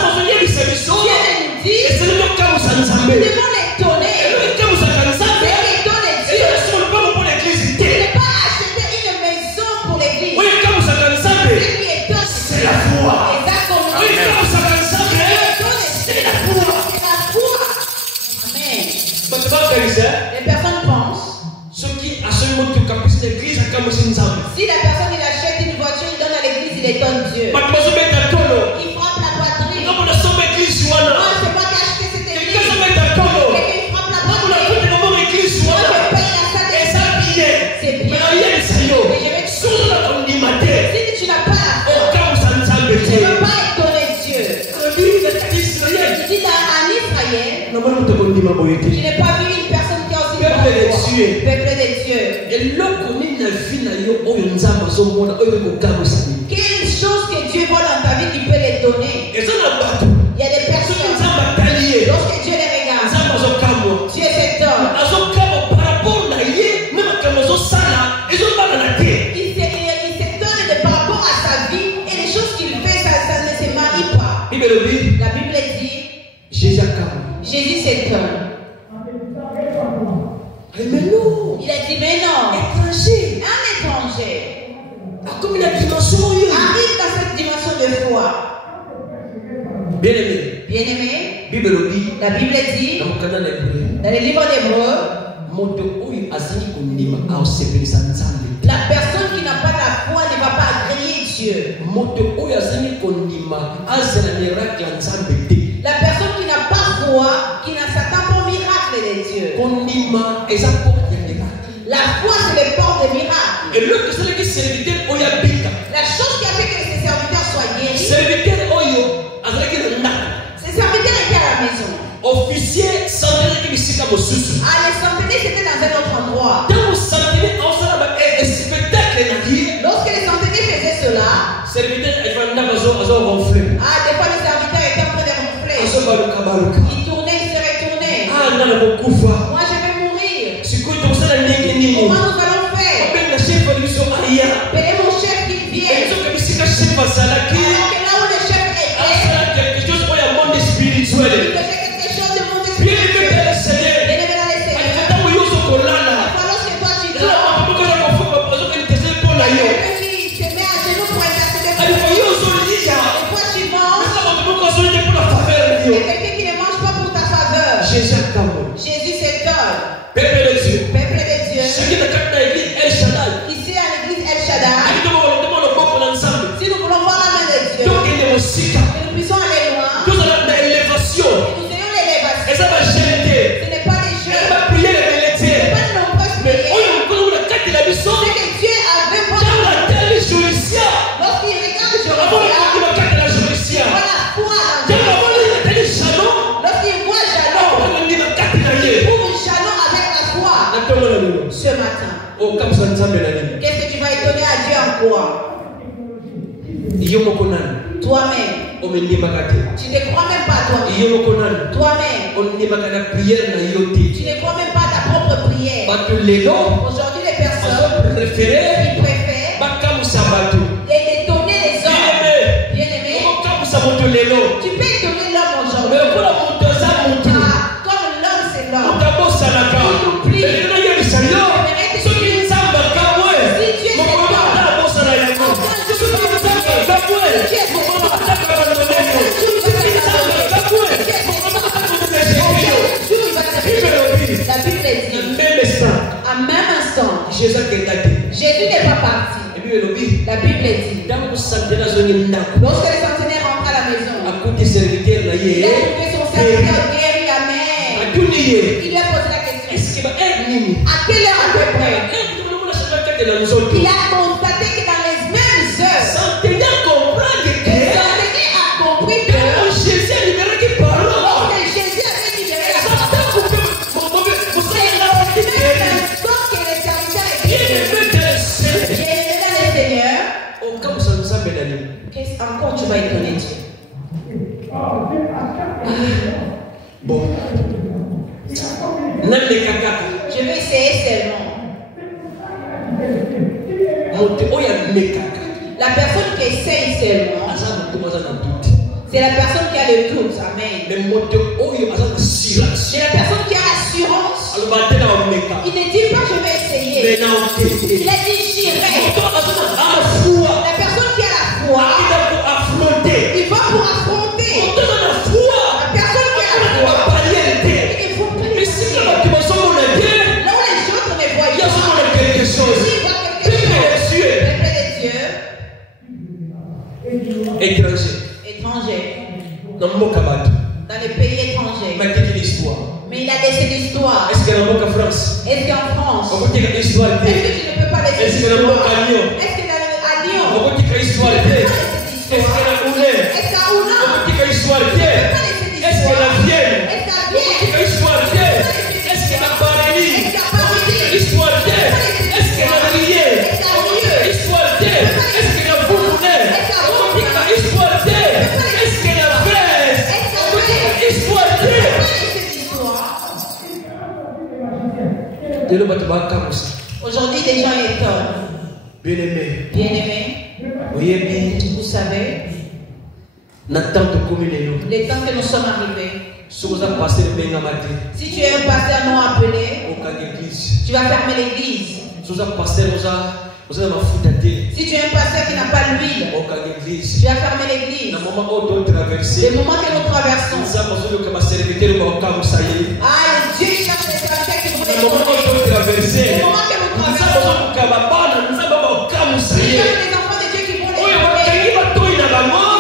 Dieu nous dit. Nous devons l'étonner. C'est la foi. Les personnes pensent. Si la personne il achète une voiture, il donne à l'église, il étonne Dieu. Il frappe la poitrine. Non, c'est moi qui ai acheté cette église. Il frappe la poitrine. Moi, je paye la salle. C'est bien. Mais si tu n'as pas la foi, tu ne peux pas étonner Dieu. Tu dis en Israël, je n'ai pas vu une personne qui a aussi Peuple de Dieu. Peuple de Dieu. Quelle chose que Dieu voit dans ta vie qui peut l'étonner? Il y a des personnes, lorsque Dieu les regarde, Dieu s'étonne. Il s'étonne de par rapport à sa vie et les choses qu'il fait, ça ne se marie pas. La Bible dit, Jésus s'étonne. Il a dit, mais non, un étranger arrive dans cette dimension de foi. Bien-aimé, la Bible dit, dans le livre d'Hébreu, la personne qui n'a pas la foi ne va pas agréer Dieu. La personne qui n'a pas foi foi qui ne s'attend pas au miracle de Dieu. La foi, c'est les portes des miracles. Et le que c'est qui serviteur oyabika. La chose qui a fait que ces serviteurs soient guéris. Serviteur oyo azalaki na. Ces serviteurs étaient à la maison. Officier centenaire qui bisika mosusu. Ah, les centenaires c'était dans un autre endroit. Dans centenaire on s'en va spectacle na vie. Lorsque les centenaires faisaient cela, serviteur evanda bazo ronfler. Ah, des fois les serviteurs étaient en train de ronfler. Ils tournaient, ils se retournaient. Ah, non, beaucoup. Moi je vais mourir. Comment nous allons faire? Appelez mon chef qui vient. Alors que là où le chef était, quelque chose pour le monde spirituel. il faisait quelque chose de monde spirituel. Bien aimé dans le Seigneur. Lorsque toi tu dors, il se met à genoux pour intercéder pour toi. Et toi tu manges. C'est quelqu'un qui ne mange pas pour ta faveur. Jésus s'étonne. Peuple de Dieu. Ici à l'église El Shaddai, si nous voulons voir la main de Dieu, que nous puissions aller loin, que nous ayons l'élévation. Ce n'est pas des jeux, ce n'est pas de nombreuses prières. C'est que Dieu avait pas. Lorsqu'il regarde Jérusalem, il voit la foi dans Dieu. Lorsqu'il voit Jalon, il trouve Jalon avec la foi. Ce matin, qu'est-ce que tu vas étonner à Dieu en quoi? Toi-même. Tu ne te crois même pas à toi-même. Toi-même. Tu ne crois même pas à ta propre prière. Aujourd'hui, les personnes qui préfèrent étonner les hommes. Bien-aimé. Tu peux étonner l'homme aujourd'hui. Comme l'homme, c'est l'homme. Il oublie. La Bible dit, à même instant, Jésus n'est pas parti. La Bible dit, lorsque les centenaires rentrent à la maison, il a trouvé son serviteur guéri, amen. Il lui a posé la question, à quelle heure à peu près? Il a constaté que dans les mêmes heures, les centenaires a compris que lorsque Jésus avait libéré la encore tu vas étonner Dieu. Bon. Je vais essayer seulement. La personne qui essaye seulement, c'est la personne qui a le doute. Amen. C'est la personne qui a l'assurance. Il ne dit pas je vais essayer. Il a dit j'irai. La personne qui a la foi, il va pour affronter. La personne qui a la foi, il faut prier. Là où les autres ne voient pas, quelque chose. il voit quelque chose. Étranger. Dans les pays étrangers. Mais il a laissé l'histoire. Est-ce qu'en France? Est-ce qu'en France? Est-ce que tu ne peux pas laisser l'histoire? Est-ce que dans Lyon? Est-ce qu'à Oulin? Est-ce qu'à Oulin? Est-ce qu'à Vienne? Est-ce qu'à Vienne? Est-ce qu'à Paris? Histoire d'elle. Est-ce qu'elle a brillé? Histoire d'elle. Est-ce qu'elle a bourné? Histoire d'elle. Est-ce qu'elle a fraise? Histoire d'elle. Aujourd'hui, les gens étonnent. Bien-aimé. Bien-aimé. Vous savez, les temps que nous sommes arrivés. Si tu es un pasteur non appelé, tu vas fermer l'église. Si tu es un pasteur qui n'a pas l'huile, tu vas fermer l'église. Les moments que nous traversons. Ah, Dieu cherche les serviteurs qui vont les moments que nous traversons. Les moments que nous traversons. Il cherche les enfants de Dieu qui vont les fermer les oreilles. Écoute pas le mot.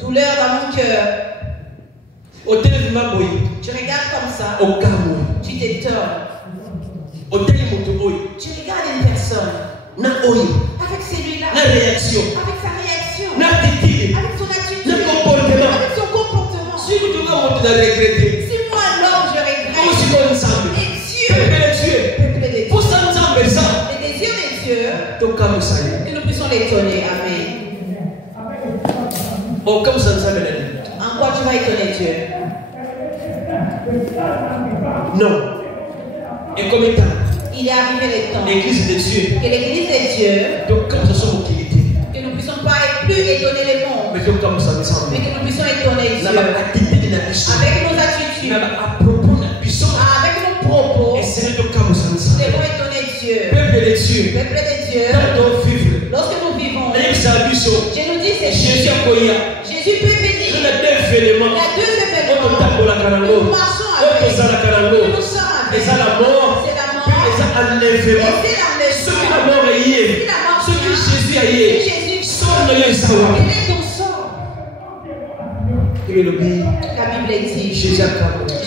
douleur dans mon cœur. Tu regardes comme ça. Tu t'étonnes. Tu regardes une personne. Avec celui-là. Avec sa réaction. Avec son attitude. Avec son comportement. Si moi alors je regrette. Et Dieu. Peuple de Dieu. Le désir de Dieu. Que nous puissions l'étonner. Amen. En quoi tu vas étonner Dieu? Non. Et comme étant, il est arrivé le temps l'église de Dieu, que l'église de Dieu, donc comme ça sont utilité, que nous ne puissions pas plus étonner le monde, mais donc comme ça me semble, mais que nous puissions étonner Dieu avec nos attitudes, avec nos propos, et c'est donc comme ça me nous semble. devons étonner Dieu. Peuple de Dieu, lorsque nous vivons, je nous dis c'est Jésus peut venir. Il y a deux événements. Nous marchons avec. Nous sommes avec. C'est la mort. C'est la mort. Et c'est l'enlèvement. Ce que la mort est, ce que Jésus a son nom est ça. Quel est ton sort? La Bible dit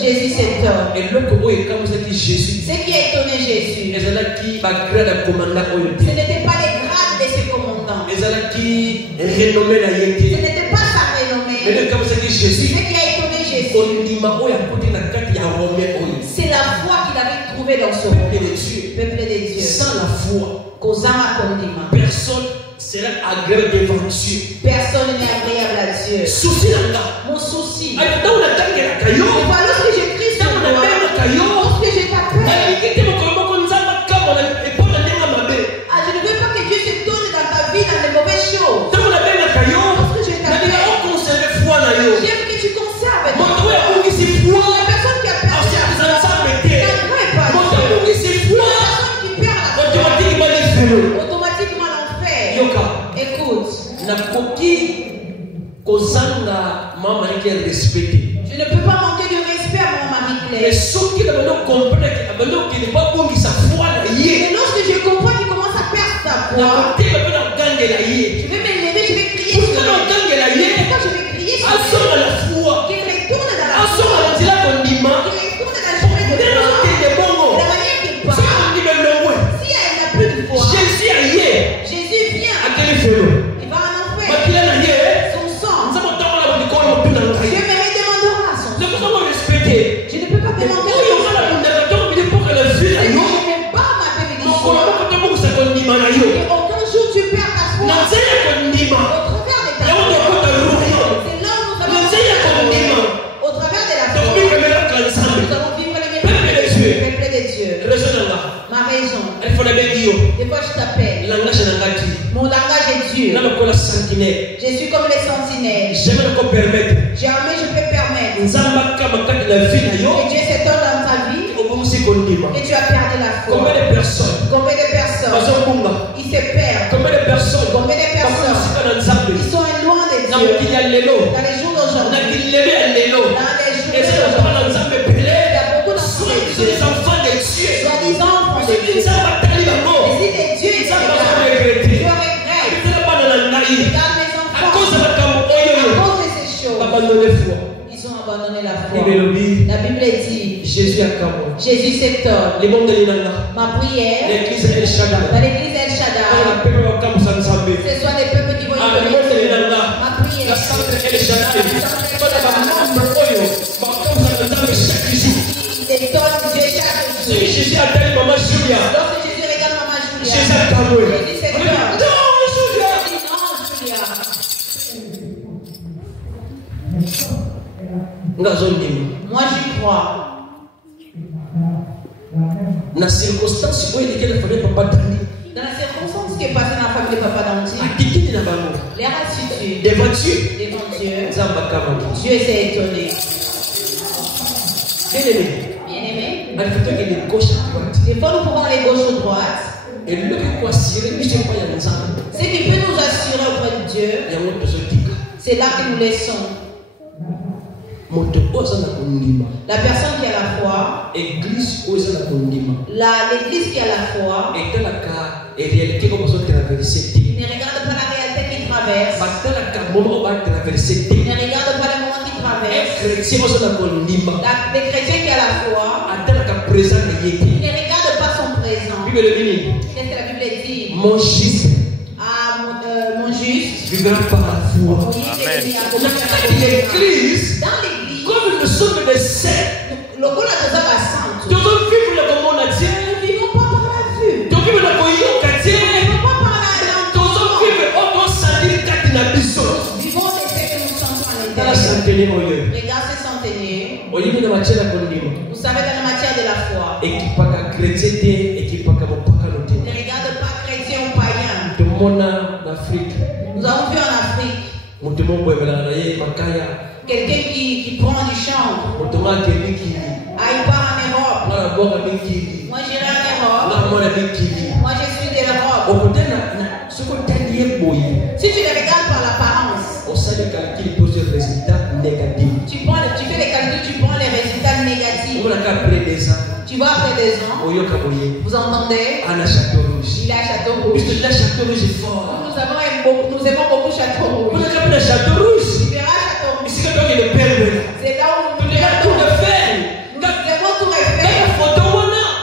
Jésus s'étonne. et l'autre comme ça qui Jésus. Ce qui a étonné Jésus, Et c'est là qui va créer un commandant. ce n'était pas les grades de ce commandant. Et c'est là qui renommé la Ce yété. n'était pas sa renommée. Mais comme ça qui Jésus. Ce qui a étonné Jésus, c'est la foi qu'il avait trouvée dans ce monde. Peuple de Dieu. Sans la foi, personne sera agréable devant Dieu. Personne n'est agréable à Dieu. Souci là. Mon souci. Dans la Et voilà, lorsque je crie sur toi, lorsque je t'appelle, je ne veux pas que Dieu se tourne dans ta vie dans les mauvaises choses. Lorsque je t'appelle, j'aime que tu conserves ta foi. La personne qui a perdu la foi, n'agrée pas Dieu. La personne qui perd la foi, automatiquement l'enfer. Écoute, je ne peux pas manquer de respect à mon mari Claire. Mais lorsque je comprends qu'il commence à perdre sa foi, je vais me lever, je vais crier sur lui. Pourquoi je vais crier sur lui? Qu'il retourne dans la foi. Qu'il retourne dans le chemin de foi. De la manière qu'il parle. Si elle n'a plus de foi, Jésus vient. Il va en enfer. Son sang. Dieu me redemandera son sang. Je ne peux pas te demander. Je n'aime pas ma bénédiction. Et aucun jour tu perds ta foi. Au travers de ta foi. C'est là où nous allons vivre. Au travers de la foi. Nous allons vivre les miracles. Peuple de Dieu. Ma raison. Des fois je t'appelle. Mon langage est dur. Je suis comme les sentinelles. Jamais je peux permettre que Dieu s'étonne dans ta vie et tu as perdu la foi. Combien de personnes ils se perdent? Combien de personnes ils sont loin de Dieu dans les jours d'aujourd'hui? Dans les jours d'aujourd'hui, il y a beaucoup d'enfants de Dieu, soi-disant enfants de Dieu. Et si c'est Dieu, Dieu regrette. Regarde mes enfants, à cause de ces choses, ils ont abandonné la foi. La Bible dit Jésus s'étonne. Ma prière dans l'église El Shaddai, ce soit des peuples qui vont écouter. Ma prière, il étonne Dieu chaque jour. Lorsque Jésus regarde Maman Julia, Jésus s'étonne. Moi j'y crois. Dans la circonstance qui est passée dans la famille de Papa Danti, leur attitude devant Dieu, Dieu s'est étonné. Bien-aimé, des fois nous pouvons aller gauche ou droite. et le qui peut assurer, Ce qui peut nous assurer auprès de Dieu, c'est là que nous laissons. La personne qui a la foi, l'église qui a la foi, ne regarde pas la réalité qu'il traverse, moment où on va traverser. Ne regarde pas le moment qui traverse. Les chrétiens qui a la foi. Ne regarde pas son présent. Qu'est-ce que la Bible dit? Mon juste. Mon juste. Vivra par la foi. Dans l'église. Comme nous sommes des saints. Le rôle de la sainte. Nous devons vivre le moment de Dieu. Nous ne vivons pas par la vue. Nous vivons le moment de Dieu. Nous ne vivons pas par la langue. Nous devons vivre au nom de Dieu. Nous vivons des faits que nous sentons à l'intérieur. Regarde ce centenaire. Vous savez, dans la matière de la foi. Ne regarde pas chrétien ou païen. Nous avons vu en Afrique quelqu'un qui prend du champ. Il part en Europe. Moi j'irai en Europe. Moi je suis de l'Europe. Si tu les regardes par l'apparence, tu fais les calculs, tu prends les résultats négatifs. Tu vois après 2 ans, vous entendez? Il est à Château-Rouge. Nous aimons beaucoup Château-Rouge. Tu verras Château-Rouge. C'est là où nous verrons tout refaire. Nous devons tout refaire.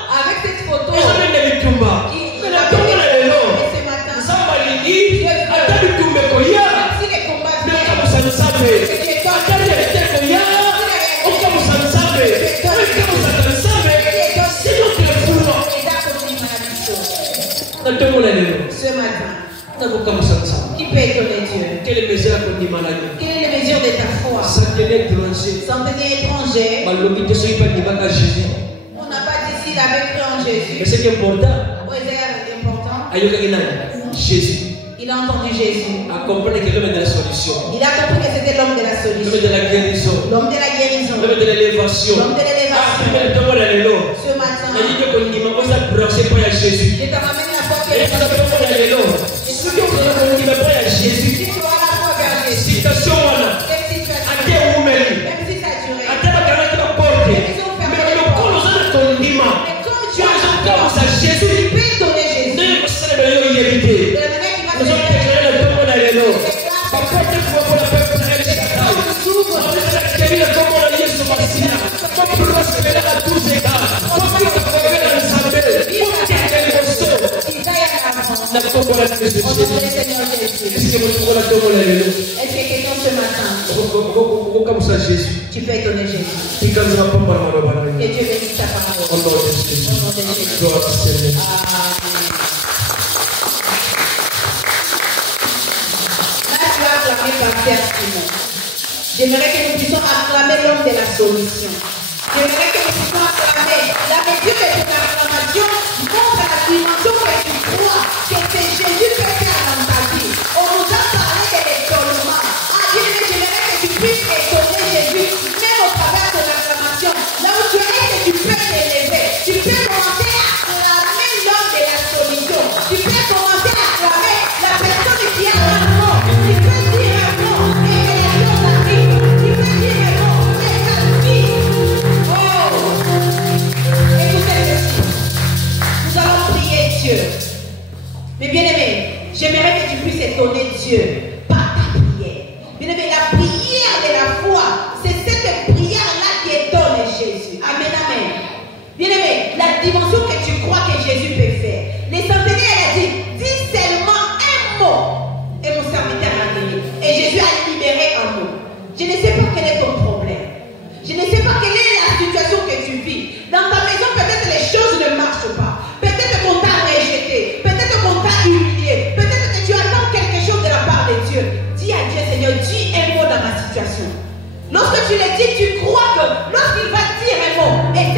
Avec cette photo qui a donné ce matin. Si les combats viennent, ce matin, qui peut étonner Dieu? Quelle est la mesure de ta foi? Centenaire étranger. On n'a pas dit s'il avait cru en Jésus. Mais c'est important. C'est important. Jésus. Il a entendu Jésus. A compris que l'homme est de la solution. Il a compris que c'était l'homme de la solution. L'homme de la guérison. L'homme de la guérison. L'homme de l'élévation. L'homme de l'élévation. Ce matin, je te ramène la foi que Jésus. Si tu auras la foi vers Jésus, Citation cette situation, même si ça a duré, Jésus. tu peux donner Jésus. De la manière qui va se Est-ce que quelqu'un ce matin, tu peux étonner Jésus? Que Dieu bénisse ta parole. Au nom de Jésus. Là, tu as acclamé Pasteur Simon. J'aimerais que nous puissions acclamer l'homme de la solution. J'aimerais que nous puissions acclamer la mesure de ton acclamation montre la dimension que tu crois que c'est Jésus qui fait dans ta vie. On nous a parlé de l'étonnement. Ah Dieu, j'aimerais que tu puisses étonner Jésus, même au travers de ton acclamation. Là où tu es, que tu peux t'élever. Tu peux commencer à acclamer l'homme de la solution. Tu peux commencer à acclamer la personne qui a un nom. Tu peux dire un nom et que les choses arrivent. Tu peux dire un nom et ça vit. Oh! Écoutez ceci. Nous allons prier Dieu. Mais bien aimé, j'aimerais que tu puisses étonner Dieu par ta prière. Bien aimé, la prière de la foi, c'est cette prière-là qui étonne Jésus. Amen, amen. Bien aimé, la dimension que tu crois que Jésus peut faire. Les centenaires, elle a dit, dis seulement un mot et mon serviteur a guéri. Et Jésus a libéré un mot. Je ne sais pas quel est ton problème. Je ne sais pas quelle est la situation que tu vis. Dans ta maison, peut-être les choses ne marchent pas. Peut-être qu'on t'a rejeté. Peut-être qu'on t'a humilié. Peut-être que tu attends quelque chose de la part de Dieu. Dis à Dieu, Seigneur, dis un mot dans ma situation. Lorsque tu le dis, tu crois que lorsqu'il va dire un mot, et